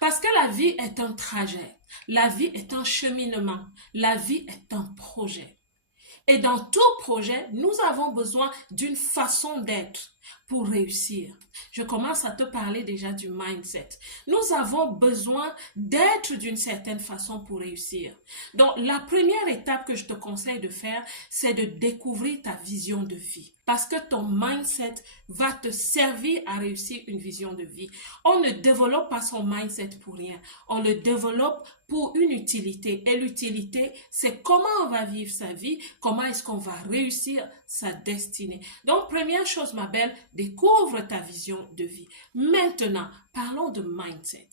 Parce que la vie est un trajet, la vie est un cheminement, la vie est un projet. Et dans tout projet, nous avons besoin d'une façon d'être pour réussir. Je commence à te parler déjà du mindset. Nous avons besoin d'être d'une certaine façon pour réussir. Donc, la première étape que je te conseille de faire, c'est de découvrir ta vision de vie. Parce que ton mindset va te servir à réussir une vision de vie. On ne développe pas son mindset pour rien. On le développe pour une utilité. Et l'utilité, c'est comment on va vivre sa vie, comment est-ce qu'on va réussir sa destinée. Donc, première chose, ma belle, découvre ta vision de vie. Maintenant, parlons de mindset.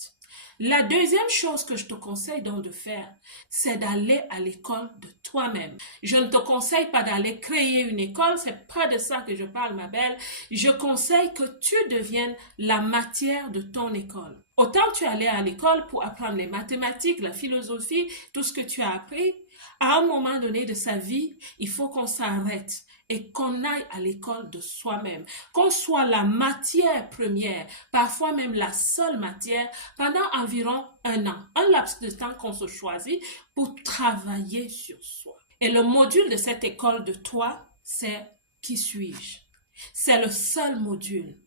La deuxième chose que je te conseille donc de faire, c'est d'aller à l'école de toi-même. Je ne te conseille pas d'aller créer une école, c'est pas de ça que je parle, ma belle. Je conseille que tu deviennes la matière de ton école. Autant tu allais à l'école pour apprendre les mathématiques, la philosophie, tout ce que tu as appris, à un moment donné de sa vie, il faut qu'on s'arrête et qu'on aille à l'école de soi-même, qu'on soit la matière première, parfois même la seule matière, pendant environ un laps de temps qu'on se choisit pour travailler sur soi. Et le module de cette école de toi, c'est qui suis-je? C'est le seul module.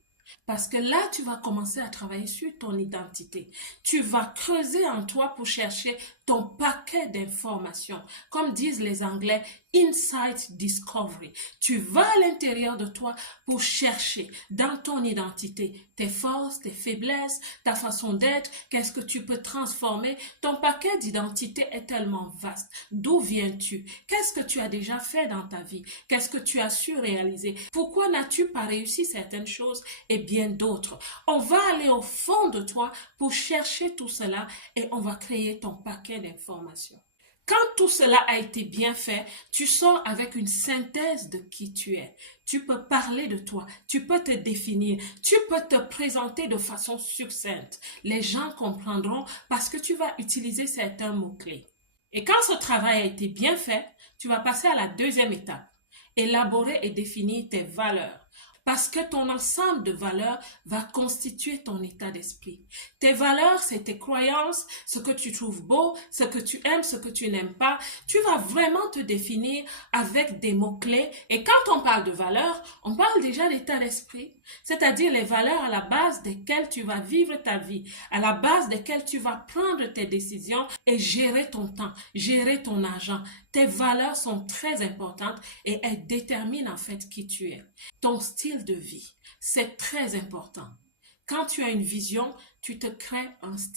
Parce que là, tu vas commencer à travailler sur ton identité. Tu vas creuser en toi pour chercher ton paquet d'informations. Comme disent les Anglais, insight discovery. Tu vas à l'intérieur de toi pour chercher dans ton identité tes forces, tes faiblesses, ta façon d'être, qu'est-ce que tu peux transformer. Ton paquet d'identité est tellement vaste. D'où viens-tu? Qu'est-ce que tu as déjà fait dans ta vie? Qu'est-ce que tu as su réaliser? Pourquoi n'as-tu pas réussi certaines choses et bien d'autres? On va aller au fond de toi pour chercher tout cela et on va créer ton paquet d'informations. Quand tout cela a été bien fait, tu sors avec une synthèse de qui tu es. Tu peux parler de toi, tu peux te définir, tu peux te présenter de façon succincte. Les gens comprendront parce que tu vas utiliser certains mots-clés. Et quand ce travail a été bien fait, tu vas passer à la deuxième étape. Élaborer et définir tes valeurs. Parce que ton ensemble de valeurs va constituer ton état d'esprit. Tes valeurs, c'est tes croyances, ce que tu trouves beau, ce que tu aimes, ce que tu n'aimes pas. Tu vas vraiment te définir avec des mots-clés. Et quand on parle de valeurs, on parle déjà d'état d'esprit. C'est-à-dire les valeurs à la base desquelles tu vas vivre ta vie, à la base desquelles tu vas prendre tes décisions et gérer ton temps, gérer ton argent. Tes valeurs sont très importantes et elles déterminent en fait qui tu es. Ton style de vie, c'est très important. Quand tu as une vision, tu te crées un style